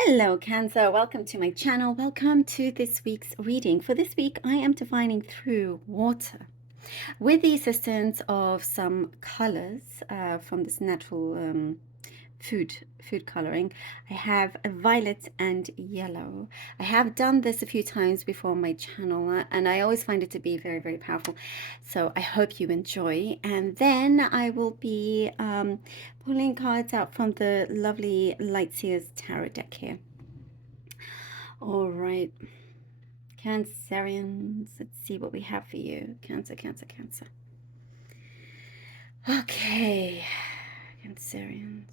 Hello, Cancer. Welcome to my channel. Welcome to this week's reading. For this week, I am divining through water with the assistance of some colors from this natural food coloring. I have a violet and yellow. I have done this a few times before on my channel, and I always find it to be very, very powerful. So I hope you enjoy. And then I will be pulling cards out from the lovely Lightseers Tarot deck here. All right, Cancerians, let's see what we have for you. Cancer, Cancer, Cancer. Okay, Cancerians.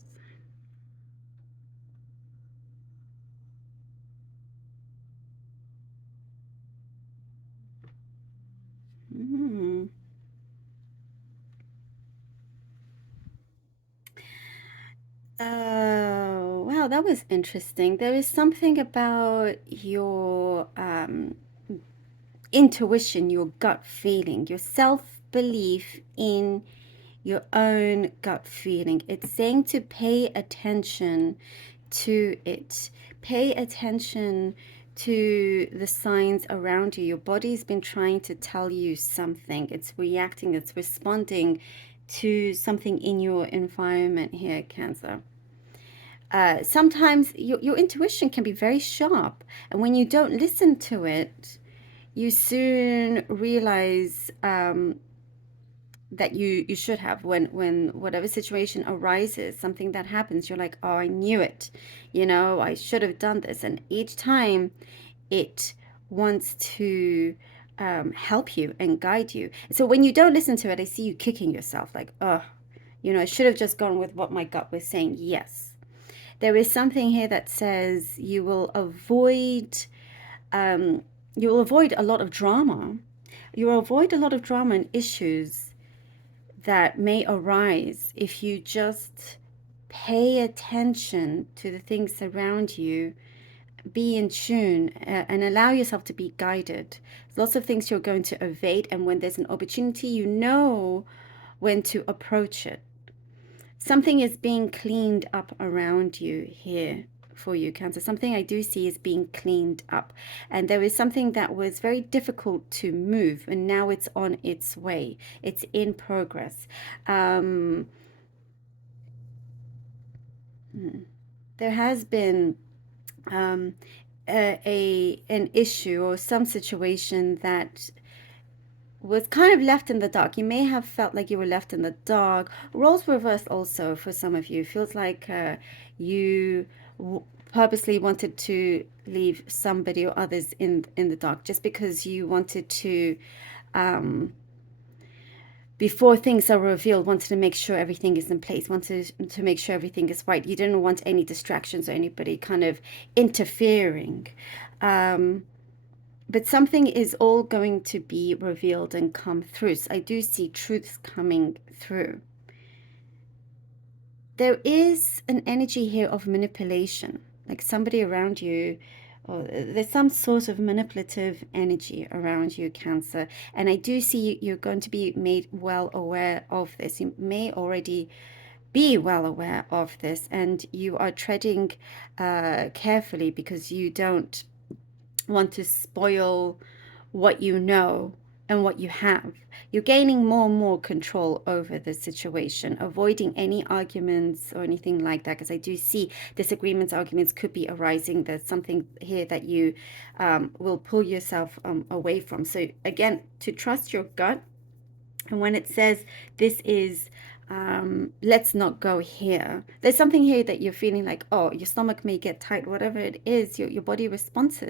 Oh, wow, that was interesting. There is something about your intuition, your gut feeling, your self-belief in your own gut feeling. It's saying to pay attention to it. Pay attention to the signs around you. Your body's been trying to tell you something. It's reacting, it's responding to something in your environment here, Cancer. Sometimes your intuition can be very sharp, and when you don't listen to it, you soon realize that you should have. When whatever situation arises, something that happens, you're like, oh, I knew it, I should have done this. And each time it wants to help you and guide you. So when you don't listen to it, I see you kicking yourself like, oh, I should have just gone with what my gut was saying. Yes, there is something here that says you will avoid a lot of drama. You will avoid a lot of drama and issues that may arise if you just pay attention to the things around you, be in tune, and allow yourself to be guided. Lots of things you're going to evade, and when there's an opportunity, you know when to approach it. Something is being cleaned up around you here for you, Cancer. Something I do see is being cleaned up. And there is something that was very difficult to move, and now it's on its way. It's in progress. There has been an issue or some situation that was kind of left in the dark. You may have felt like you were left in the dark. Roles reversed also for some of you. Feels like you purposely wanted to leave somebody or others in the dark just because you wanted to, before things are revealed, wanted to make sure everything is in place, wanted to make sure everything is right. You didn't want any distractions or anybody kind of interfering. But something is all going to be revealed and come through. So I do see truths coming through. There is an energy here of manipulation, like somebody around you, or there's some sort of manipulative energy around you, Cancer. And I do see you're going to be made well aware of this. You may already be well aware of this, and you are treading carefully because you don't want to spoil what you know and what you have. You're gaining more and more control over the situation, avoiding any arguments or anything like that, because I do see disagreements, arguments could be arising. There's something here that you will pull yourself away from. So again, to trust your gut. And when it says this is let's not go here, there's something here that you're feeling like, oh, your stomach may get tight, whatever it is, your body responds,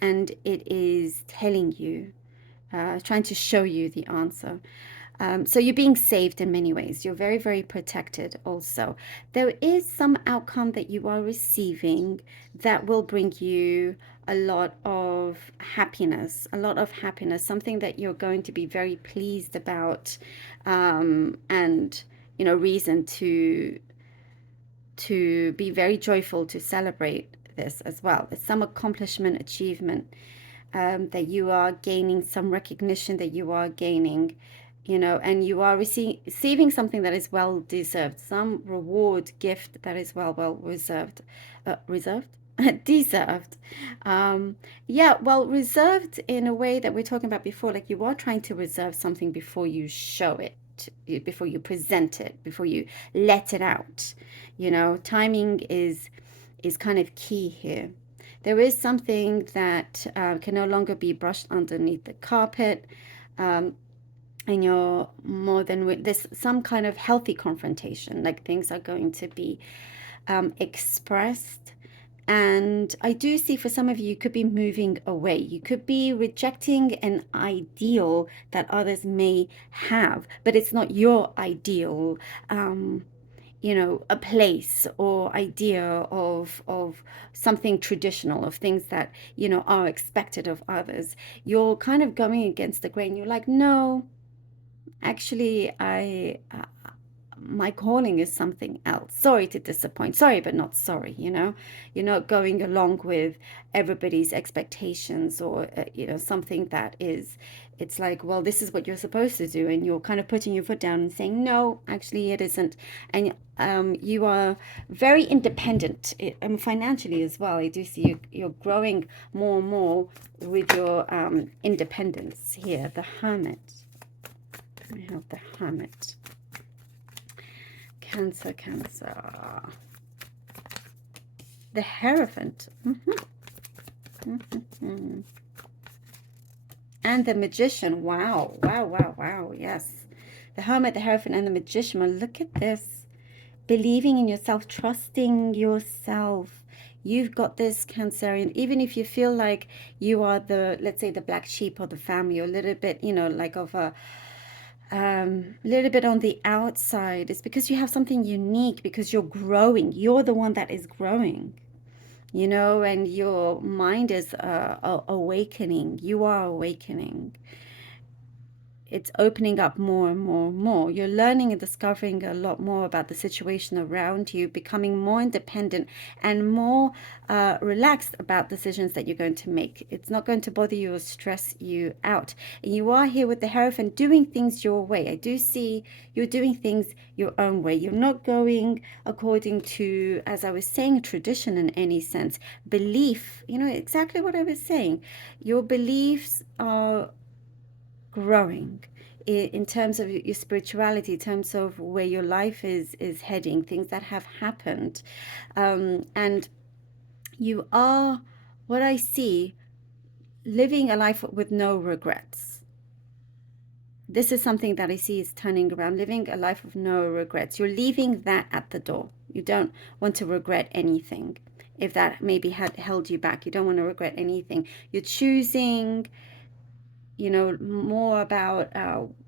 and it is telling you, trying to show you the answer. So you're being saved in many ways. You're very, very protected also. There is some outcome that you are receiving that will bring you a lot of happiness, something that you're going to be very pleased about, and, reason to be very joyful, to celebrate this as well. It's some accomplishment, achievement, that you are gaining, some recognition that you are gaining and you are receiving something that is well deserved, some reward gift that is well reserved, deserved. Yeah, well, reserved in a way that we're talking about before, like you are trying to reserve something before you show it, before you present it, before you let it out. Timing is kind of key here. There is something that can no longer be brushed underneath the carpet. Um, and you're more than there's some kind of healthy confrontation, like things are going to be expressed. And I do see for some of you, you could be moving away. You could be rejecting an ideal that others may have, but it's not your ideal. A place or idea of something traditional, of things that are expected of others. You're kind of going against the grain. You're like, no, actually, my calling is something else. Sorry to disappoint. Sorry, but not sorry, You're not going along with everybody's expectations, or, something that is, it's like, well, this is what you're supposed to do. And you're kind of putting your foot down and saying, no, actually, it isn't. And you are very independent, financially as well. I do see you're growing more and more with your independence here. The Hermit. I have the Hermit. Cancer. The Hierophant. And the Magician. Wow. Yes. The Hermit, the Hierophant, and the Magician. Well, look at this. Believing in yourself, trusting yourself. You've got this, Cancerian. Even if you feel like you are let's say, the black sheep of the family, or a little bit, like of a little bit on the outside, it's because you have something unique, because you're growing. You're the one that is growing, and your mind is awakening. You are awakening. It's opening up more and more and more. You're learning and discovering a lot more about the situation around you, becoming more independent and more relaxed about decisions that you're going to make. It's not going to bother you or stress you out. And you are here with the Hierophant doing things your way. I do see you're doing things your own way. You're not going according to, as I was saying, tradition in any sense. Belief, exactly what I was saying. Your beliefs are growing in terms of your spirituality, in terms of where your life is heading, things that have happened, and you are, what I see, living a life with no regrets. This is something that I see is turning around, living a life of no regrets. You're leaving that at the door. You don't want to regret anything. If that maybe had held you back, you don't want to regret anything. You're choosing more about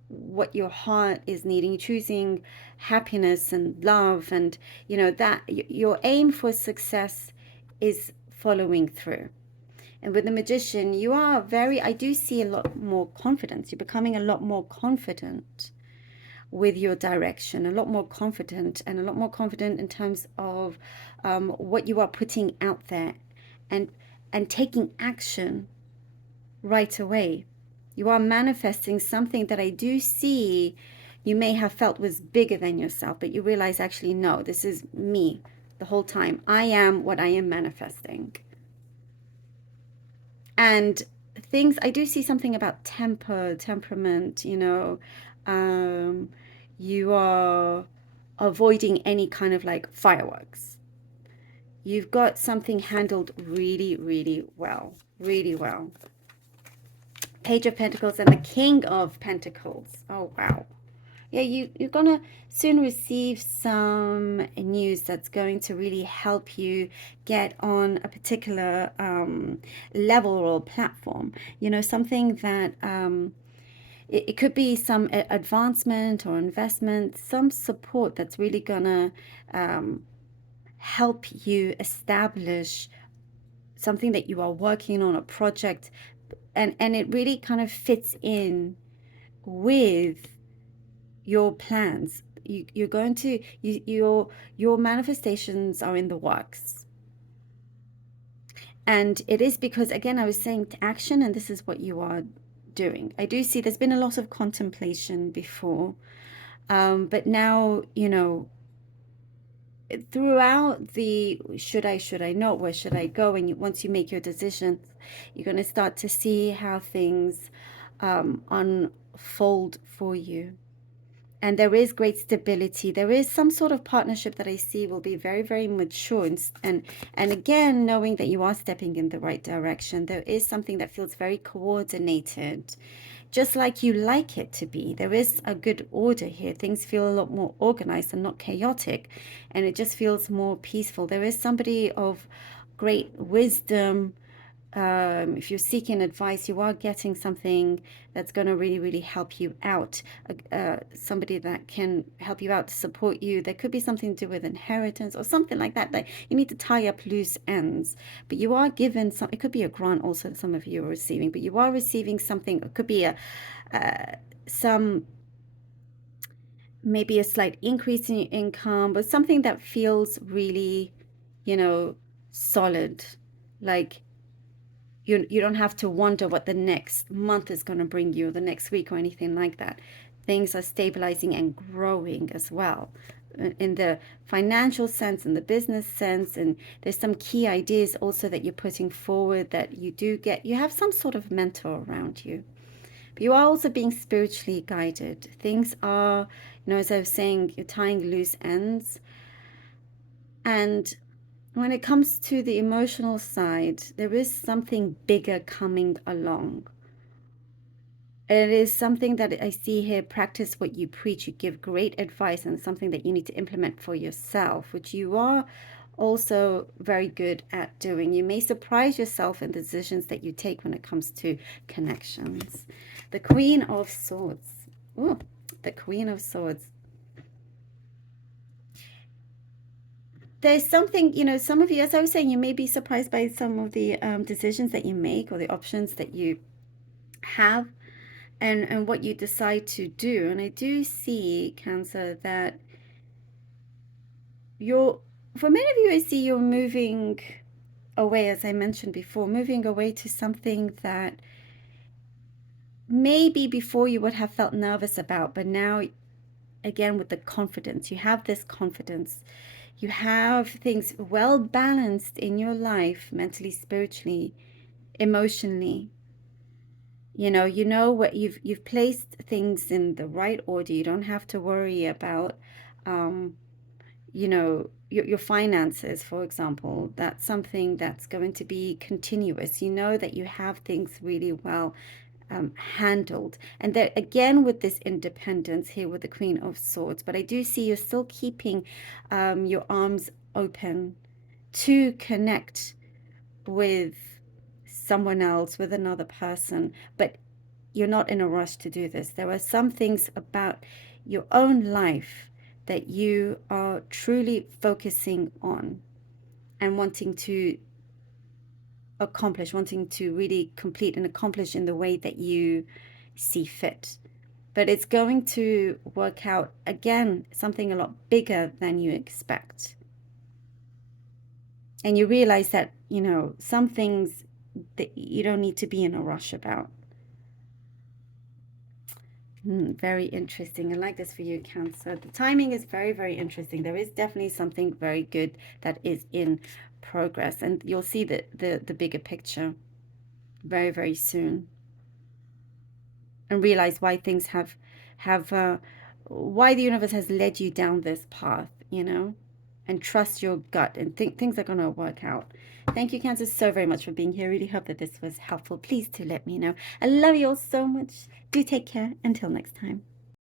what your heart is needing, choosing happiness and love, and that your aim for success is following through. And with the Magician, you are I do see a lot more confidence. You're becoming a lot more confident with your direction, a lot more confident, and a lot more confident in terms of what you are putting out there, and taking action right away. You are manifesting something that I do see you may have felt was bigger than yourself, but you realize, actually, no, this is me the whole time. I am what I am manifesting. And I do see something about temperament, you are avoiding any kind of like fireworks. You've got something handled really, really well, really well. Page of Pentacles and the King of Pentacles. Oh, wow. Yeah, you're going to soon receive some news that's going to really help you get on a particular level or platform. Something that it could be some advancement or investment, some support that's really going to help you establish something that you are working on, a project, and it really kind of fits in with your plans. You're going to your manifestations are in the works, and it is because, again, I was saying, to action, and this is what you are doing. I do see there's been a lot of contemplation before, but now, you know, throughout the should I not, where should I go, and once you make your decisions, you're going to start to see how things unfold for you. And there is great stability. There is some sort of partnership that I see will be very, very mature. And again, knowing that you are stepping in the right direction, there is something that feels very coordinated, just like you like it to be. There is a good order here. Things feel a lot more organized and not chaotic, and it just feels more peaceful. There is somebody of great wisdom. If you're seeking advice, you are getting something that's going to really, really help you out. Somebody that can help you out, support you. There could be something to do with inheritance or something like that. Like you need to tie up loose ends. But you are given some. It could be a grant also that some of you are receiving. But you are receiving something. It could be some maybe a slight increase in your income, but something that feels really, you know, solid. Like you don't have to wonder what the next month is going to bring you, or the next week, or anything like that. Things are stabilizing and growing as well, in the financial sense, in the business sense. And there's some key ideas also that you're putting forward that you have some sort of mentor around you. But you are also being spiritually guided. Things are, you know, as I was saying, you're tying loose ends. And when it comes to the emotional side, there is something bigger coming along. It is something that I see here: practice what you preach. You give great advice, and something that you need to implement for yourself, which you are also very good at doing. You may surprise yourself in the decisions that you take when it comes to connections. The Queen of Swords. Ooh, the Queen of Swords. There's something, you know, some of you, as I was saying, you may be surprised by some of the decisions that you make, or the options that you have, and what you decide to do. And I do see, Cancer, that for many of you, I see you're moving away, as I mentioned before, moving away to something that maybe before you would have felt nervous about, but now, again, with the confidence, you have this confidence. You have things well balanced in your life, mentally, spiritually, emotionally. You know what you've placed things in the right order. You don't have to worry about, you know, your finances, for example. That's something that's going to be continuous. You know that you have things really well handled. And that, again, with this independence here with the Queen of Swords, but I do see you're still keeping your arms open to connect with someone else, with another person, but you're not in a rush to do this. There are some things about your own life that you are truly focusing on and wanting to accomplish, wanting to really complete and accomplish in the way that you see fit. But it's going to work out, again, something a lot bigger than you expect. And you realize that, you know, some things that you don't need to be in a rush about. Very interesting. I like this for you, Cancer. The timing is very, very interesting. There is definitely something very good that is in progress, and you'll see the bigger picture very, very soon, and realize why things have why the universe has led you down this path, you know, and trust your gut, and think things are going to work out. Thank you, Cancer, so very much for being here. Really hope that this was helpful. Please do let me know. I love you all so much. Do take care. Until next time.